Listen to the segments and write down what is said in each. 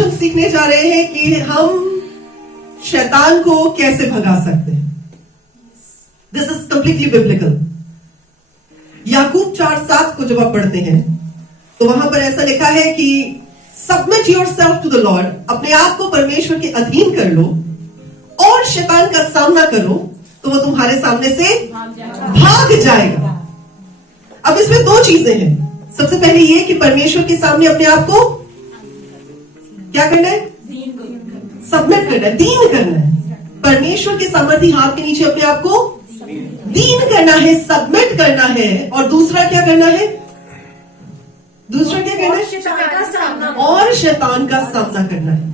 आज हम सीखने जा रहे हैं कि हम शैतान को कैसे भगा सकते हैं। This is completely biblical. Yakub 4:7 को जब आप पढ़ते हैं तो वहां पर ऐसा लिखा है कि submit yourself to the lord, अपने आप को परमेश्वर के अधीन कर लो और शैतान का सामना करो तो वो तुम्हारे सामने से भाग जाएगा। अब इसमें दो चीजें हैं। सबसे पहले ये कि परमेश्वर के सामने अपने आप को क्या करना है, सबमिट करना है, दीन करना है। परमेश्वर के सामर्थ्य हाथ के नीचे अपने आप को दीन करना है, सबमिट करना है। और दूसरा क्या करना है, दूसरा क्या करना है, और शैतान का सामना करना है।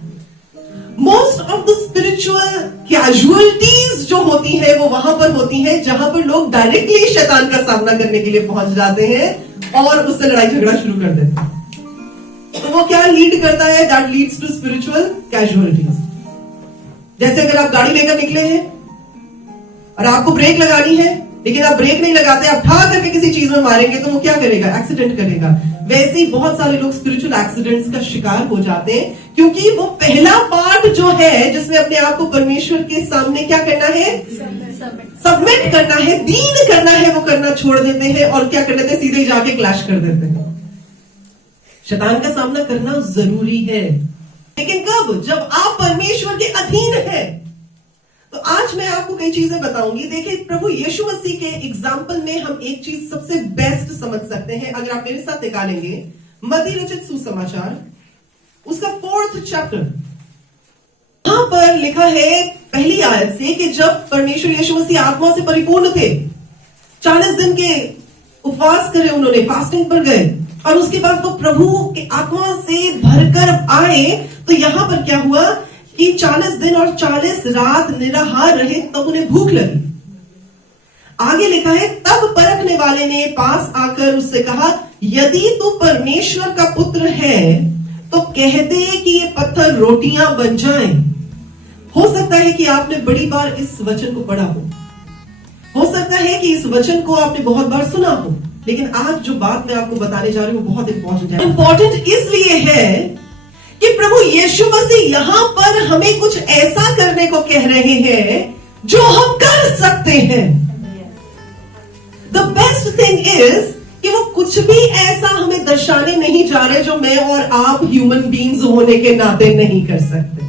Most of the spiritual casualties जो होती है वो वहां पर होती है जहां पर लोग डायरेक्टली शैतान का सामना करने के लिए पहुंच जाते हैं और उससे लड़ाई झगड़ा शुरू कर देते हैं। तो वो क्या लीड करता है, that leads to spiritual casualties. जैसे अगर आप गाड़ी लेकर निकले हैं और आपको ब्रेक लगानी है लेकिन आप ब्रेक नहीं लगाते, आप ठा करके किसी चीज में मारेंगे तो वो क्या करेगा, एक्सीडेंट करेगा। वैसे ही बहुत सारे लोग स्पिरिचुअल एक्सीडेंट्स का शिकार हो जाते हैं क्योंकि वो पहला पार्ट जो है जिसमें अपने आप को परमेश्वर के सामने क्या करना है, सबमिट करना है, दीन करना है, वो करना छोड़ देते हैं और क्या कर देते हैं, सीधे जाके क्लैश कर देते हैं। शैतान का सामना करना जरूरी है, लेकिन कब, जब आप परमेश्वर के अधीन हैं। तो आज मैं आपको कई चीजें बताऊंगी। देखिए, प्रभु यीशु मसीह के एग्जाम्पल में हम एक चीज सबसे बेस्ट समझ सकते हैं। अगर आप मेरे साथ निकालेंगे मत्ती रचित सुसमाचार उसका 4th चैप्टर, वहां पर लिखा है पहली आयत से कि जब परमेश्वर यीशु मसीह आत्मा से परिपूर्ण थे, 40 दिन के उपवास करे उन्होंने, फास्टिंग पर गए और उसके बाद वो प्रभु के आत्मा से भरकर आए। तो यहां पर क्या हुआ कि 40 दिन और 40 रात निराहार रहे, तब उन्हें भूख लगी। आगे लिखा है, तब परखने वाले ने पास आकर उससे कहा, यदि तू परमेश्वर का पुत्र है तो कह दे कि ये पत्थर रोटियां बन जाएं। हो सकता है कि आपने बड़ी बार इस वचन को पढ़ा हो सकता है कि इस वचन को आपने बहुत बार सुना हो, लेकिन आज जो बात मैं आपको बताने जा रही हूं बहुत इंपॉर्टेंट है। इंपॉर्टेंट इसलिए है कि प्रभु यीशु मसीह यहां पर हमें कुछ ऐसा करने को कह रहे हैं जो हम कर सकते हैं। द बेस्ट थिंग इज कि वो कुछ भी ऐसा हमें दर्शाने नहीं जा रहे जो मैं और आप ह्यूमन बीइंग्स होने के नाते नहीं कर सकते।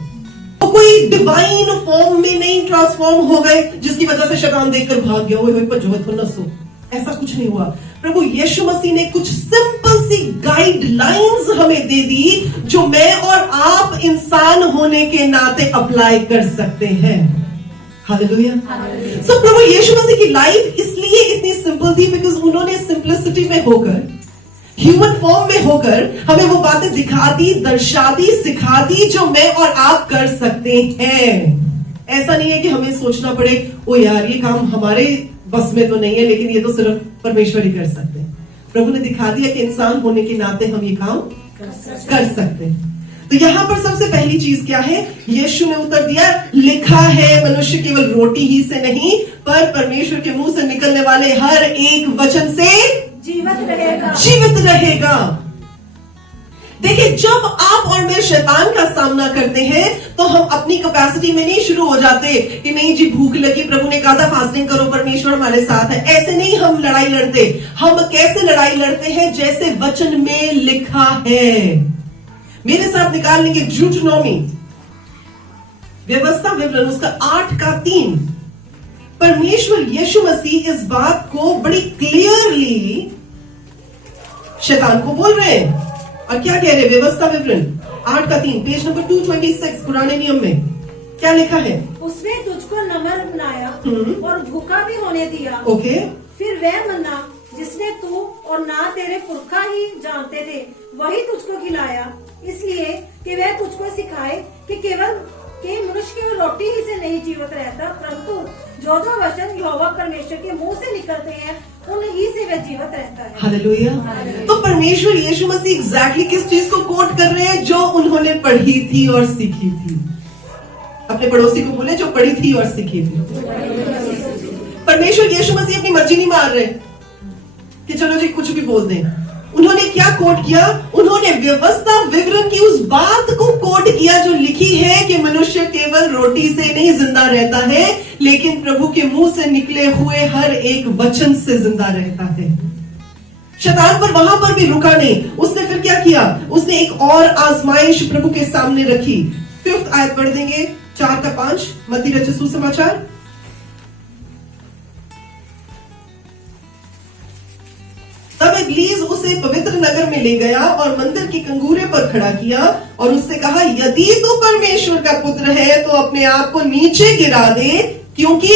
वो कोई डिवाइन फॉर्म में नहीं ट्रांसफॉर्म हो गए जिसकी वजह से शैतान देखकर भाग गया, ओए पर जो है तो नसो, ऐसा कुछ नहीं हुआ। प्रभु यीशु मसीह ने कुछ सिंपल सी गाइडलाइंस हमें दे दी जो मैं और आप इंसान होने के नाते अप्लाई कर सकते हैं। हालेलुया। सो प्रभु यीशु मसीह की लाइफ इसलिए इतनी सिंपल थी बिकॉज उन्होंने सिंपलिसिटी में होकर, ह्यूमन फॉर्म में होकर हमें वो बातें दिखा दी, दर्शा दी, सिखा दी जो मैं और आप कर सकते हैं। ऐसा नहीं है कि हमें सोचना पड़े ओ यार ये काम हमारे बस में तो नहीं है, लेकिन ये तो सिर्फ परमेश्वर ही कर सकते हैं। प्रभु ने दिखा दिया कि इंसान होने के नाते हम ये काम कर सकते हैं। तो यहां पर सबसे पहली चीज क्या है, यीशु ने उत्तर दिया, लिखा है मनुष्य केवल रोटी ही से नहीं पर परमेश्वर के मुंह से निकलने वाले हर एक वचन से जीवित रहेगा। देखिए, जब आप और मैं शैतान का सामना करते हैं तो हम अपनी कैपेसिटी में नहीं शुरू हो जाते कि नहीं जी भूख लगी, प्रभु ने कहा था फास्टिंग करो, परमेश्वर हमारे साथ है। ऐसे नहीं हम लड़ाई लड़ते। हम कैसे लड़ाई लड़ते हैं, जैसे वचन में लिखा है। मेरे साथ निकाल लेंगे ड्यूटेरोनॉमी व्यवस्था विवरण उसका 8:3। परमेश्वर यीशु मसीह इस बात को बड़ी क्लियरली शैतान को बोल रहे हैं और क्या कह रहे, व्यवस्था विवरण 8:3 पेज नंबर 226 पुराने नियम में क्या लिखा है, उसने तुझको नम्र बनाया और भूखा भी होने दिया। ओके। फिर वह मन्ना जिसने तू और ना तेरे पुरखा ही जानते थे वही तुझको खिलाया, इसलिए कि वह तुझको सिखाए कि मनुष्य केवल रोटी ही से नहीं जीवित रहता, परंतु जो जो वचन यहोवा परमेश्वर के मुंह से निकलते हैं उन्हीं से वह जीवित रहता है। हालेलुया। तो परमेश्वर यीशु मसीह एग्जैक्टली किस चीज को कोट कर रहे हैं, जो उन्होंने पढ़ी थी और सीखी थी। अपने पड़ोसी को बोले जो पढ़ी थी और सीखी थी। परमेश्वर यीशु मसीह अपनी मर्जी नहीं मार रहे कि चलो जी कुछ भी बोल दें। उन्होंने क्या कोट किया? उन्होंने व्यवस्था विवरण की उस बात को कोट किया जो लिखी है कि मनुष्य केवल रोटी से नहीं जिंदा रहता है, लेकिन प्रभु के मुंह से निकले हुए हर एक वचन से जिंदा रहता है। शैतान पर वहां पर भी रुका नहीं। उसने फिर क्या किया? उसने एक और आजमाइश प्रभु के सामने रखी। 5th आयत पढ़ देंगे, 4-5, मत्ती रचित सुसमाचार। तब इब्लीस उसे पवित्र नगर में ले गया और मंदिर की कंगूरे पर खड़ा किया और उससे कहा, यदि तू परमेश्वर का पुत्र है तो अपने आप को नीचे गिरा दे, क्योंकि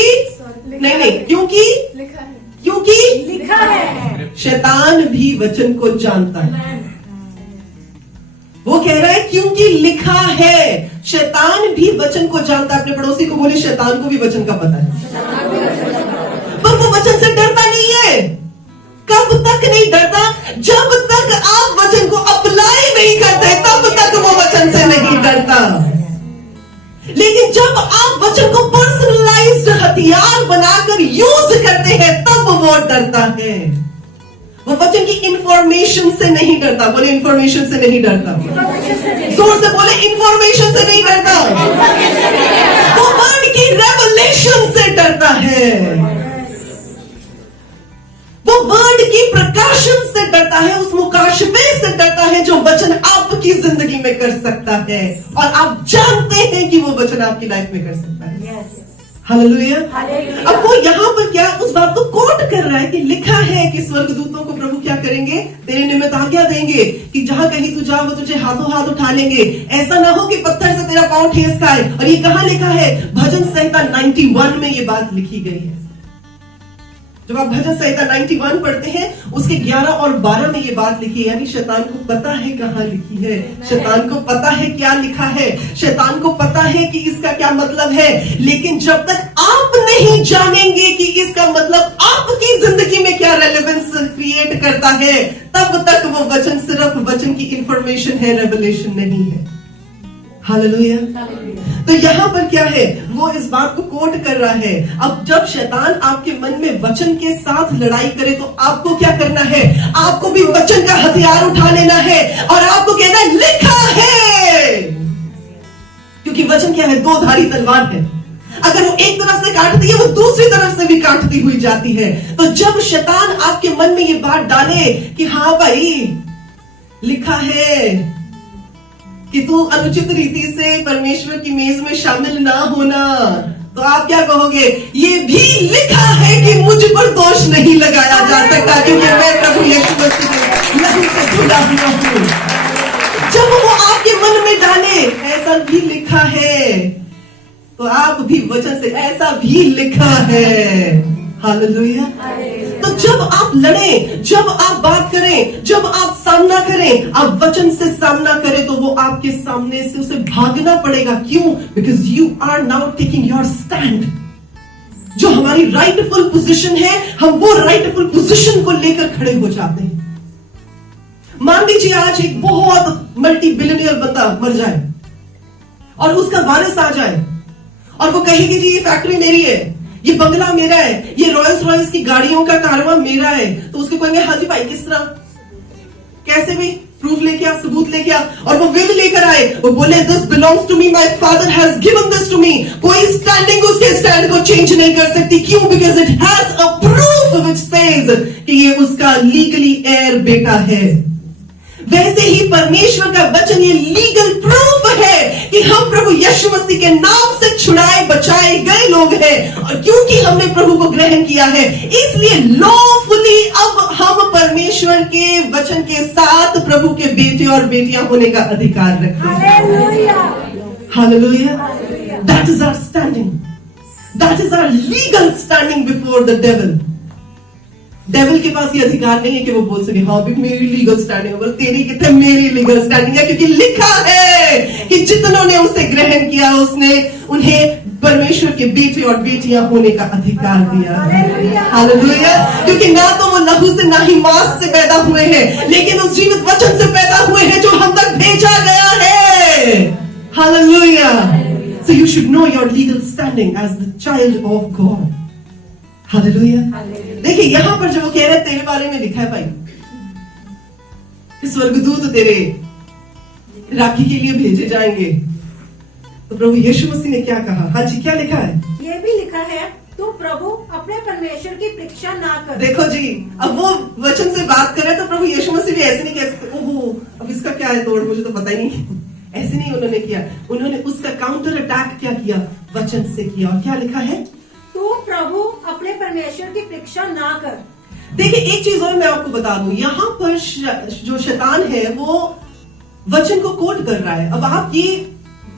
लिखा है। शैतान भी वचन को जानता है। वो कह रहा है क्योंकि लिखा है। शैतान भी वचन को जानता है। अपने पड़ोसी को बोले, शैतान को भी वचन का पता है, पर वो वचन से डरता नहीं है। कब तक नहीं डरता? जब तक आप वचन को अप्लाई नहीं करते, तब तक वो वचन से नहीं डरता। लेकिन जब आप वचन को पर्सनलाइज्ड हथियार बनाकर यूज करते हैं, तब वो डरता है। वो वचन की इंफॉर्मेशन से नहीं डरता। बोले, इंफॉर्मेशन से नहीं डरता। जोर से बोले, इंफॉर्मेशन से नहीं डरता। वो वर्ड की रेवलेशन से डरता है। वो वर्ड की प्रकाशन से डरता है, उस मुकाशफे से डरता है जो वचन आपकी जिंदगी में कर सकता है, और आप जानते हैं कि वो वचन आपकी लाइफ में कर सकता है। हालेलुया। अब वो यहाँ पर क्या उस बात को कोट कर रहा है कि लिखा है कि स्वर्गदूतों को प्रभु क्या करेंगे? तेरे निमित्त आज्ञा देंगे कि जहां कहीं तू जा वो तुझे हाथों हाथ उठा लेंगे। ऐसा ना हो कि पत्थर से तेरा पांव ठेस खाए। और ये कहां लिखा है? भजन संहिता 91 में ये बात लिखी गई है। जब आप भजन संहिता 91 पढ़ते हैं, उसके 11 और 12 में ये बात लिखी है। यानी शैतान को पता है कहां लिखी है, शैतान को पता है क्या लिखा है, शैतान को पता है कि इसका क्या मतलब है। लेकिन जब तक आप नहीं जानेंगे कि इसका मतलब आपकी जिंदगी में क्या रेलेवेंस क्रिएट करता है, तब तक वो वचन सिर्फ वचन की इंफॉर्मेशन है, रेवलेशन नहीं है। हालेलुया। तो यहां पर क्या है? वो इस बात को कोट कर रहा है। अब जब शैतान आपके मन में वचन के साथ लड़ाई करे, तो आपको क्या करना है? आपको भी वचन का हथियार उठा लेना है और आपको कहना है, लिखा है। क्योंकि वचन क्या है? दो धारी तलवार है। अगर वो एक तरफ से काटती है, वो दूसरी तरफ से भी काटती हुई जाती है। तो जब शैतान आपके मन में ये बात डाले कि हाँ भाई, लिखा है कि तू अनुचित रीति से परमेश्वर की मेज में शामिल ना होना, तो आप क्या कहोगे? ये भी लिखा है कि मुझ पर दोष नहीं लगाया जा सकता, क्योंकि मैं प्रभु यीशु मसीह के लहू से धुला हुआ हूं। जब वो आपके मन में डाले, ऐसा भी लिखा है, तो आप भी वचन से, ऐसा भी लिखा है। हालेलुया। तो जब आप लड़ें, जब आप बात करें, जब आप सामना करें, आप वचन से सामना करें, तो वो आपके सामने से उसे भागना पड़ेगा। क्यों? Because you are now taking your stand. जो हमारी राइटफुल पोजीशन है, हम वो राइटफुल पोजीशन को लेकर खड़े हो जाते हैं। मान लीजिए आज एक बहुत मल्टी बिलियनियर बंदा मर जाए और उसका वारिस आ जाए और वो कहेगी, जी ये फैक्ट्री मेरी है, ये बंगला मेरा है, ये रॉयल्स रॉयल्स की गाड़ियों का कारवां मेरा है। तो उसके कहेंगे, हाँ जी भाई, किस तरह, कैसे भी, प्रूफ लेके आ, सबूत लेके आ। और वो विल लेकर आए, वो बोले, this belongs to me, my father has given this to me. कोई स्टैंडिंग उसके स्टैंड को चेंज नहीं कर सकती। क्यों? Because it has a proof which says कि ये उसका लीगली एयर बेटा है। वैसे ही परमेश्वर का वचन ये लीगल प्रूफ है कि हम प्रभु यीशु मसीह के नाम से छुड़ाए बचाए गए लोग हैं, और क्योंकि हमने प्रभु को ग्रहण किया है, इसलिए लॉफुली अब हम परमेश्वर के वचन के साथ प्रभु के बेटे और बेटियां होने का अधिकार रखते हैं। Hallelujah. That is our standing, that is our legal standing before the devil. Devil के पास ये अधिकार नहीं है कि वो बोल सके, हाँ भी मेरी लीगल स्टैंडिंग है। तेरी कितने? मेरी लीगल स्टैंडिंग है, क्योंकि लिखा है कि जितनों ने उसे ग्रहण किया, उसने उन्हें परमेश्वर के बेटे और बेटियां होने का अधिकार दिया। हालेलुया। क्योंकि ना तो वो लहू से, ना ही मांस से पैदा हुए हैं, लेकिन उस जीवित वचन से पैदा हुए हैं जो हम तक भेजा गया है। Hallelujah. So you should know your legal standing as the child of God. Hallelujah. देखिए यहां पर जो वो कह रहे हैं, तेरे बारे में लिखा है भाई, कि स्वर्गदूत तेरे राखी के लिए भेजे जाएंगे। तो प्रभु यीशु मसीह ने क्या कहा? हाँ जी, क्या लिखा है? ये भी लिखा है, तू प्रभु अपने परमेश्वर की परीक्षा ना कर। देखो जी, अब वो वचन से बात कर रहे तो प्रभु यीशु मसीह भी ऐसे नहीं कह सकते, ओहो अब इसका क्या है तोड़, मुझे तो पता ही नहीं। ऐसे नहीं उन्होंने किया, उन्होंने उसका काउंटर अटैक क्या किया? वचन से किया। और क्या लिखा है? तू प्रभु अपने परमेश्वर की परीक्षा ना कर। देखिए, एक चीज और मैं आपको बता दूं, यहाँ पर जो शैतान है वो वचन को कोट कर रहा है। अब आप ये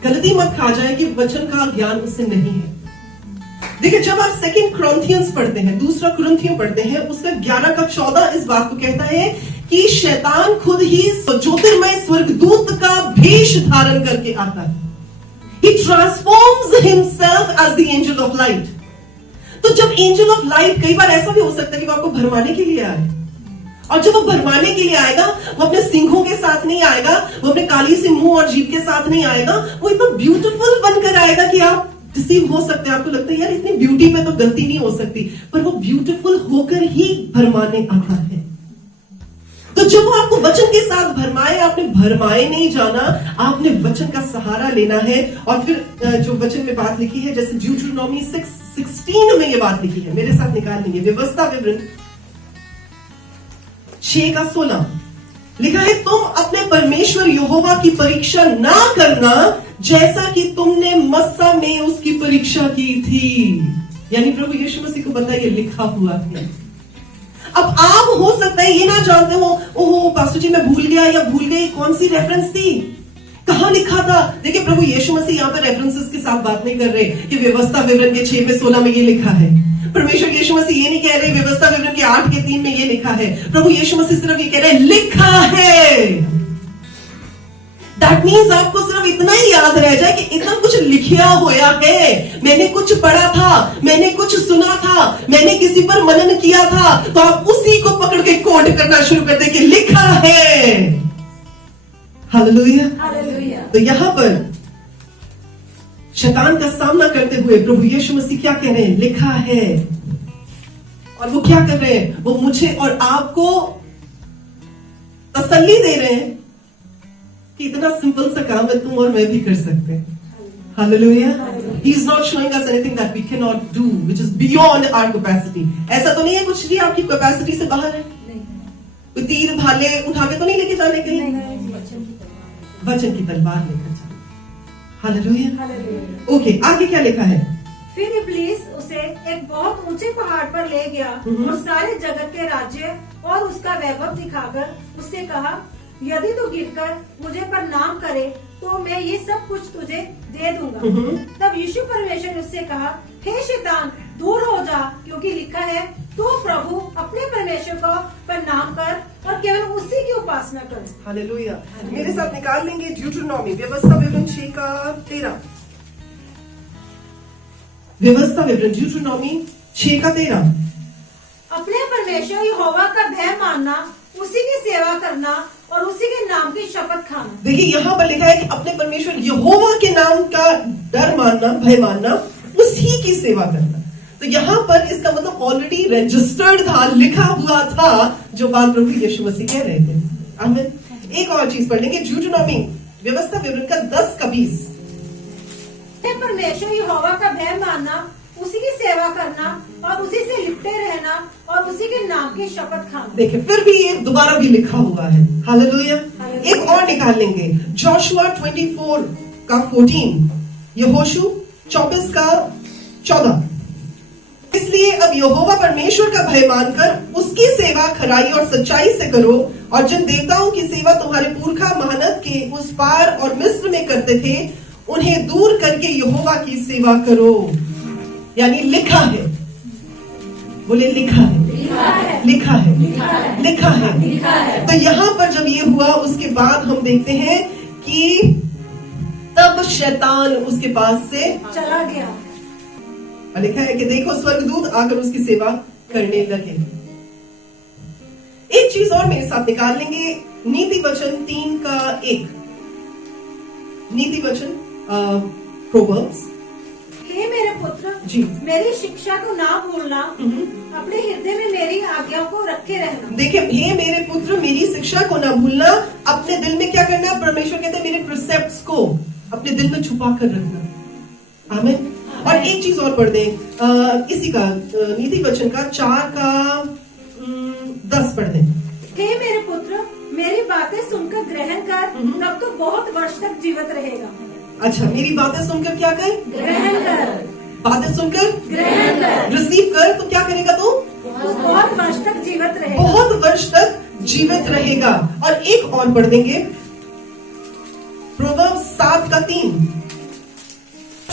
गलती मत खा जाए कि वचन का ज्ञान उससे नहीं है। देखिए, जब आप 2 कुरिन्थियंस पढ़ते हैं, 2 कुरिन्थियों पढ़ते हैं, उसका 11 का 14 इस बात को कहता है कि शैतान खुद ही ज्योतिर्मय स्वर्गदूत का भेष धारण करके आता है। He transforms himself as the angel of light. तो जब एंजल ऑफ लाइट, कई बार ऐसा भी हो सकता है कि वो आपको भरमाने के लिए आए, और जब वो भरमाने के लिए आएगा, वो अपने सिंहों के साथ नहीं आएगा, वो अपने काली से मुंह और जीभ के साथ नहीं आएगा, वो इतना ब्यूटीफुल बनकर आएगा कि आप डिसीव हो सकते हैं। आपको लगता है यार इतनी ब्यूटी में तो गलती नहीं हो सकती, पर वो ब्यूटीफुल होकर ही भरमाने आता है। तो जब वो आपको वचन के साथ भरमाए, आपने भरमाए नहीं जाना, आपने वचन का सहारा लेना है। और फिर जो वचन में बात लिखी है, जैसे ड्यूटेरोनॉमी 6:16 में ये बात लिखी है, मेरे साथ निकाल लेंगे, व्यवस्था विवरण 6:16 लिखा है, तुम अपने परमेश्वर यहोवा की परीक्षा ना करना जैसा कि तुमने मस्सा में उसकी परीक्षा की थी। यानी प्रभु यीशु मसीह को पता है ये लिखा हुआ है। अब आप हो सकता है ये ना जानते हो, ओहो पास्टर जी मैं भूल गया या भूल गई, कौन सी रेफरेंस थी, कहां लिखा था। देखिए, प्रभु यीशु मसीह यहाँ पर रेफरेंसेस के साथ बात नहीं कर रहे कि व्यवस्था विवरण के 6:16 में ये लिखा है। परमेश्वर यीशु मसीह ये नहीं कह रहे व्यवस्था विवरण के 8:3 में ये लिखा है। प्रभु यीशु मसीह सिर्फ ये कह रहे लिखा है। दैट मीन्स आपको सिर्फ इतना ही याद रह जाए कि इतना कुछ लिखा होया है, मैंने कुछ पढ़ा था, मैंने कुछ सुना था, मैंने किसी पर मनन किया था, तो आप उसी को पकड़ के कोट करना शुरू कर दे कि लिखा है। Hallelujah, hallelujah. तो यहां पर शैतान का सामना करते हुए प्रभु यीशु मसीह क्या कह रहे हैं? लिखा है। और वो क्या कर रहे हैं? वो मुझे और आपको तसल्ली दे रहे हैं कि इतना सिंपल सा काम है, तुम और मैं भी कर सकते हैं। Hallelujah. He is not showing us anything that we cannot do, which is beyond our capacity. ऐसा तो नहीं है कुछ भी आपकी कैपेसिटी से बाहर है। कोई तीर भाले उठा के तो नहीं लेके जाने कहीं, वचन की तलवार लेकर जाओ। हालेलुया। ओके, आगे क्या लिखा है? फिर इब्लीस उसे एक बहुत ऊंचे पहाड़ पर ले गया और सारे जगत के राज्य और उसका वैभव दिखाकर उससे कहा, यदि तू गिरकर मुझे प्रणाम करे तो मैं ये सब कुछ तुझे दे दूंगा। तब यीशु परमेश्वर ने उससे कहा, हे शैतान दूर हो जा, क्योंकि लिखा है तू प्रभु अपने परमेश्वर को प्रणाम कर और केवल उसी की उपासना कर। हालेलुया। मेरे साथ निकाल लेंगे ड्यूटेरोनॉमी व्यवस्था विवरण 6:13। व्यवस्था विवरण ड्यूटेरोनॉमी 6:13। अपने परमेश्वर यहोवा का भय मानना, उसी की सेवा करना और उसी के नाम की शपथ खाना। देखिए, यहाँ पर लिखा है कि अपने परमेश्वर यहोवा के नाम का डर मानना, भय मानना, उसी की सेवा करना। तो यहाँ पर इसका मतलब ऑलरेडी रजिस्टर्ड था, लिखा हुआ था, जो बात प्रभु यीशु मसीह कह रहे थे। आमीन। एक और चीज पढ़ लेंगे, ड्यूटेरोनॉमी व्यवस्था विवरण का 10:20। परमेश्वर यहोवा का भय मानना, उसी की सेवा करना और उसी से लिपटे रहना और उसी के नाम की शपथ खाना। देखिए, फिर भी ये दोबारा भी लिखा हुआ है। हालेलुया। एक और निकाल लेंगे, जोशुआ 24:14, यहोशू 24:14। इसलिए अब यहोवा परमेश्वर का भय मानकर उसकी सेवा खराई और सच्चाई से करो, और जिन देवताओं की सेवा तुम्हारे पुरखा महानद के उस पार और मिस्र में करते थे, उन्हें दूर करके यहोवा की सेवा करो। यानी लिखा है, बोले लिखा है, लिखा है, लिखा है, लिखा है। तो यहां पर जब ये हुआ, उसके बाद हम देखते हैं कि तब शैतान उसके पास से चला गया। लिखा है कि देखो स्वर्गदूत आकर उसकी सेवा करने लगे। एक चीज और मेरे साथ निकाल लेंगे, नीति वचन 3:1। नीति वचन प्रोवर्ब्स। हे मेरे पुत्र, जी। मेरी शिक्षा को ना भूलना, अपने हृदय में मेरी आज्ञाओं को रखे रहना। देखिए, हे मेरे पुत्र, मेरी शिक्षा को ना भूलना, अपने दिल में क्या करना? परमेश्वर कहते हैं मेरे प्रिसेप्ट्स को अपने दिल में छुपा कर रखना। आमीन। और एक चीज और पढ़ दें, इसी का नीति वचन का 4:10 पढ़ दें। हे मेरे पुत्र, मेरी बातें सुनकर ग्रहण कर, तब तो बहुत वर्ष तक जीवित रहेगा। अच्छा, मेरी बातें सुनकर क्या कर? ग्रहण कर। बातें सुनकर ग्रहण कर। रिसीव कर, तो क्या करेगा तू? बहुत वर्ष तक जीवित रहेगा। बहुत वर्ष तक जीवित रहेगा। और एक और पढ़ देंगे, प्रोवर्ब्स 7:3।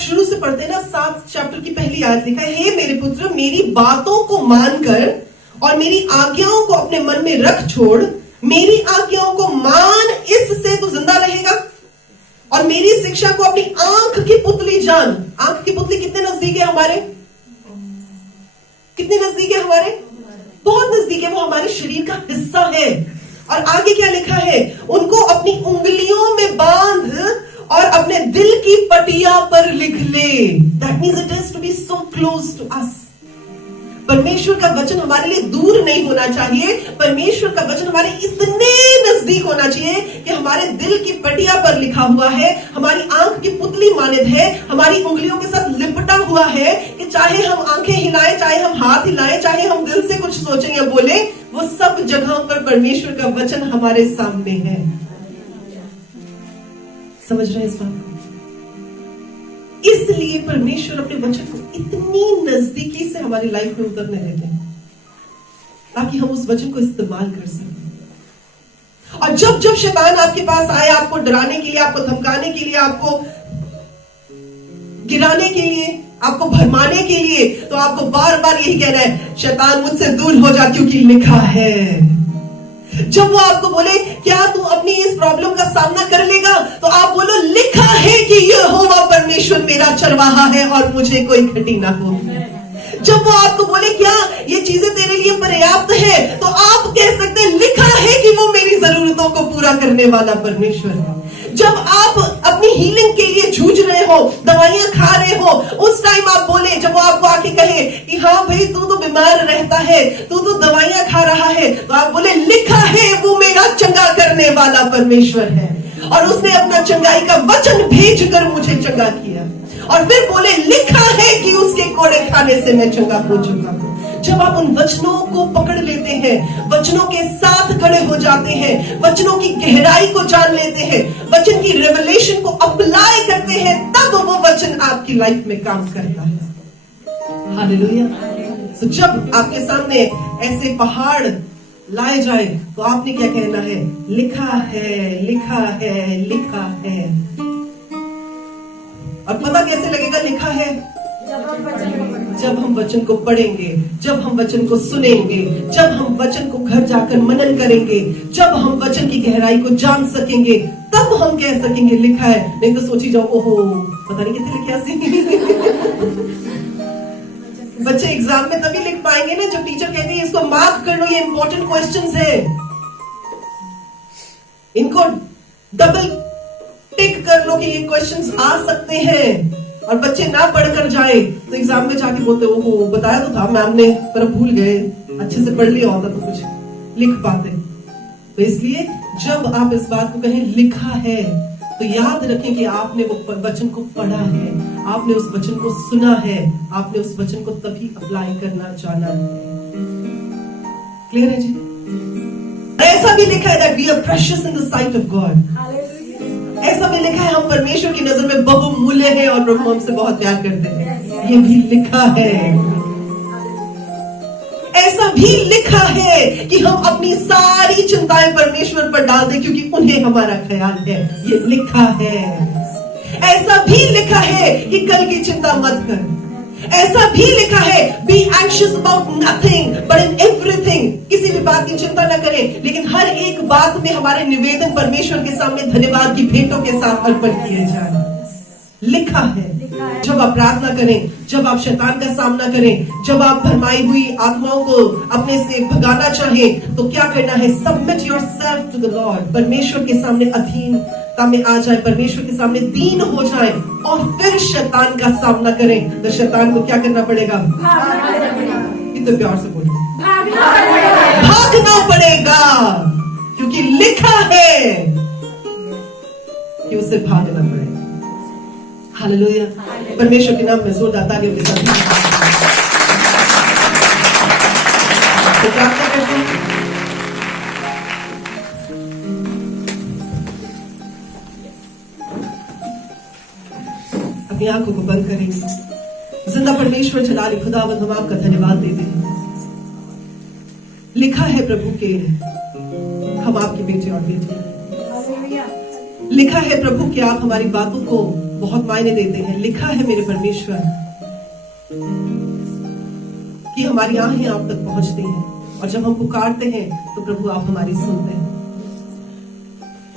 शुरू से पढ़ते हैं ना, 7 चैप्टर की पहली आयत लिखा है, हे मेरे पुत्र, मेरी बातों को मानकर और मेरी आज्ञाओं को अपने मन में रख छोड़, मेरी आज्ञाओं को मान, इससे तू जिंदा रहेगा, और मेरी शिक्षा को अपनी आंख की पुतली जान। आंख की पुतली कितने नजदीक है हमारे? कितने नजदीक है हमारे? बहुत नजदीक है, वो हमारे शरीर का हिस्सा है। और आगे क्या लिखा है? उनको अपनी उंगलियों में बांध और अपने दिल की पटिया पर लिख ले। That means it is to be so close to us. परमेश्वर का वचन हमारे लिए दूर नहीं होना चाहिए। परमेश्वर का वचन हमारे इतने नजदीक होना चाहिए कि हमारे दिल की पटिया पर लिखा हुआ है, हमारी आंख की पुतली मानित है, हमारी उंगलियों के साथ लिपटा हुआ है कि चाहे हम आंखें हिलाएं, चाहे हम हाथ हिलाएं, चाहे हम दिल से कुछ सोचें या बोले, वो सब जगहों पर परमेश्वर का वचन हमारे सामने है। समझ रहे हैं इस बात को? इसलिए परमेश्वर अपने वचन को इतनी नजदीकी से हमारी लाइफ में उतरने देते हैं ताकि हम उस वचन को इस्तेमाल कर सकें। और जब जब शैतान आपके पास आए, आपको डराने के लिए, आपको धमकाने के लिए, आपको गिराने के लिए, आपको भरमाने के लिए, तो आपको बार बार यही कहना है, शैतान मुझसे दूर हो जा, क्योंकि लिखा है। जब वो आपको बोले क्या तू अपनी इस प्रॉब्लम का सामना कर लेगा, तो आप बोलो, लिखा है कि यहोवा परमेश्वर मेरा चरवाहा है और मुझे कोई घटी ना हो। जब वो आपको बोले क्या ये चीजें तेरे लिए पर्याप्त है, तो आप कह सकते हैं, लिखा है कि वो मेरी जरूरतों को पूरा करने वाला परमेश्वर है। जब आप अपनी हीलिंग के लिए जूझ रहे हो, दवाइयां खा रहे हो, उस टाइम आप बोले, जब वो आपको आके कहे कि हाँ भाई तू तो बीमार रहता है, तू तो दवाइयां खा रहा है, तो आप बोले, लिखा है वो मेरा चंगा करने वाला परमेश्वर है और उसने अपना चंगाई का वचन भेजकर मुझे चंगा किया। और फिर बोले, लिखा है कि उसके कोड़े खाने से मैं चंगा हो चुका हूं। जब आप उन वचनों को पकड़ लेते हैं, वचनों के साथ खड़े हो जाते हैं, वचनों की गहराई को जान लेते हैं, वचन की रेवलेशन को अप्लाई करते हैं, तब वो वचन आपकी लाइफ में काम करता है। हालेलुया। तो जब आपके सामने ऐसे पहाड़ लाए जाए, तो आपने क्या कहना है? लिखा है, लिखा है, लिखा है। और पता कैसे लगेगा लिखा है? जब हम वचन को पढ़ेंगे, जब हम वचन को सुनेंगे, जब हम वचन को घर जाकर मनन करेंगे, जब हम वचन की गहराई को जान सकेंगे, तब हम कह सकेंगे लिखा है। नहीं तो सोची जाओ, ओहो पता नहीं कितने लिखे ऐसे। बच्चे एग्जाम में तभी लिख पाएंगे ना जब टीचर कहती है इसको मार्क कर लो, ये इंपॉर्टेंट क्वेश्चंस है, इनको डबल टिक कर लो कि ये क्वेश्चंस आ सकते हैं। और बच्चे ना पढ़कर जाए तो एग्जाम में जाके बोलते, ओहो बताया तो था मैम ने पर भूल गए, अच्छे से पढ़ लिया होता तो कुछ लिख पाते। तो इसलिए जब आप इस बात को कहें लिखा है, तो याद रखें कि आपने वो वचन को पढ़ा है, आपने उस वचन को सुना है, आपने उस वचन को तभी अप्लाई करना जाना है। क्लियर है जी? ऐसा भी लिखा है that we are precious in the sight of God। ऐसा भी लिखा है हम परमेश्वर की नजर में बहुमूल्य हैं और प्रभु हमसे बहुत प्यार करते हैं। ये भी लिखा है। ऐसा भी लिखा है कि हम अपनी सारी चिंताएं परमेश्वर पर डाल दें क्योंकि उन्हें हमारा ख्याल है। ये लिखा है। ऐसा भी लिखा है कि कल की चिंता मत कर। ऐसा भी लिखा है be anxious about nothing but in everything, किसी भी बात की चिंता न करें लेकिन हर एक बात में हमारे निवेदन परमेश्वर के सामने धन्यवाद की भेंटों के साथ अर्पण किए जाए। लिखा है। जब आप प्रार्थना करें, जब आप शैतान का सामना करें, जब आप भरमाई हुई आत्माओं को अपने से भगाना चाहें, तो क्या करना है? Submit yourself to the lord. परमेश्वर के सामने अधीनता में आ जाए, परमेश्वर के सामने दीन हो जाए और फिर शैतान का सामना करें, तो शैतान को क्या करना पड़ेगा? इतने प्यार से बोलो, भागना पड़ेगा, क्योंकि लिखा है कि उसे भागना पड़ेगा। हालेलुया। परमेश्वर के नाम में जोरदार तालियों के साथ तो प्रार्थना करते हैं। अपनी आंखों को बंद करेंगे। जिंदा परमेश्वर जलाली खुदावंद, हम आपका धन्यवाद देते हैं। लिखा है प्रभु के हम आपके बेटे और बेटियां हैं। लिखा है प्रभु कि आप हमारी बातों को बहुत मायने देते हैं। लिखा है मेरे परमेश्वर कि हमारी आहें आप तक पहुंचती हैं, और जब हम पुकारते हैं तो प्रभु आप हमारी सुनते हैं।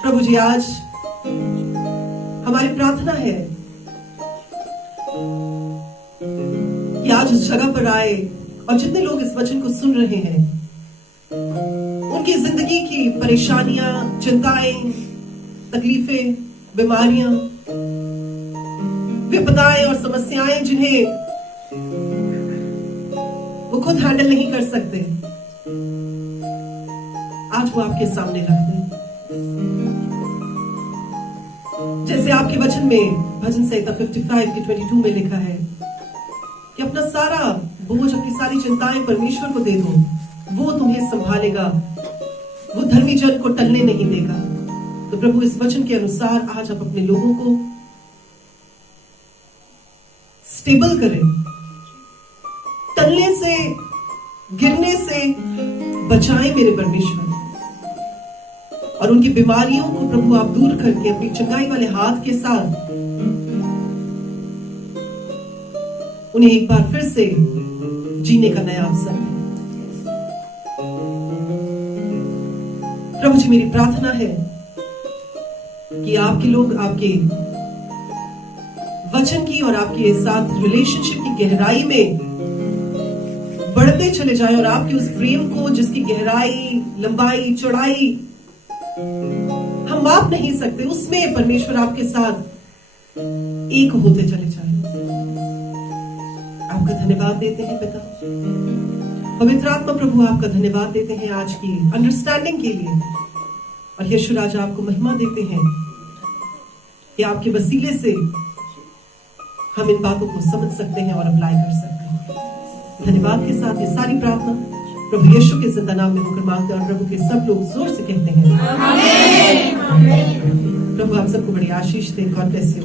प्रभु जी, आज हमारी प्रार्थना है कि आज उस जगह पर आए और जितने लोग इस वचन को सुन रहे हैं, उनकी जिंदगी की परेशानियां, चिंताएं, तकलीफें, बीमारियां, विपदाएं और समस्याएं जिन्हें वो खुद हैंडल नहीं कर सकते, आज वो आपके सामने रख दें। जैसे आपके वचन में भजन संहिता 55 की 22 में लिखा है कि अपना सारा बोझ, अपनी सारी चिंताएं परमेश्वर को दे दो, वो तुम्हें संभालेगा, वो धर्मी जन को टलने नहीं देगा। तो प्रभु, इस वचन के अनुसार आज आप अपने लोगों को स्टेबल करें, टलने से, गिरने से बचाएं मेरे परमेश्वर, और उनकी बीमारियों को प्रभु आप दूर करके अपनी चंगाई वाले हाथ के साथ उन्हें एक बार फिर से जीने का नया अवसर दें। प्रभु जी, मेरी प्रार्थना है कि आपके लोग आपके वचन की और आपके साथ रिलेशनशिप की गहराई में बढ़ते चले जाएं, और आपके उस प्रेम को जिसकी गहराई, लंबाई, चौड़ाई हम माप नहीं सकते, उसमें परमेश्वर आपके साथ एक होते चले जाएं। आपका धन्यवाद देते हैं पिता। पवित्र आत्मा प्रभु, आपका धन्यवाद देते हैं आज की अंडरस्टैंडिंग के लिए, और यीशु राजा आपको महिमा देते हैं कि आपके वसीले से हम इन बातों को समझ सकते हैं और अप्लाई कर सकते हैं। धन्यवाद के साथ ये सारी प्रार्थना प्रभु यीशु के जिंदा नाम में होकर मांगते हैं, और प्रभु के सब लोग जोर से कहते हैं आमीन। प्रभु आप सबको बड़ी आशीष दे। God bless you.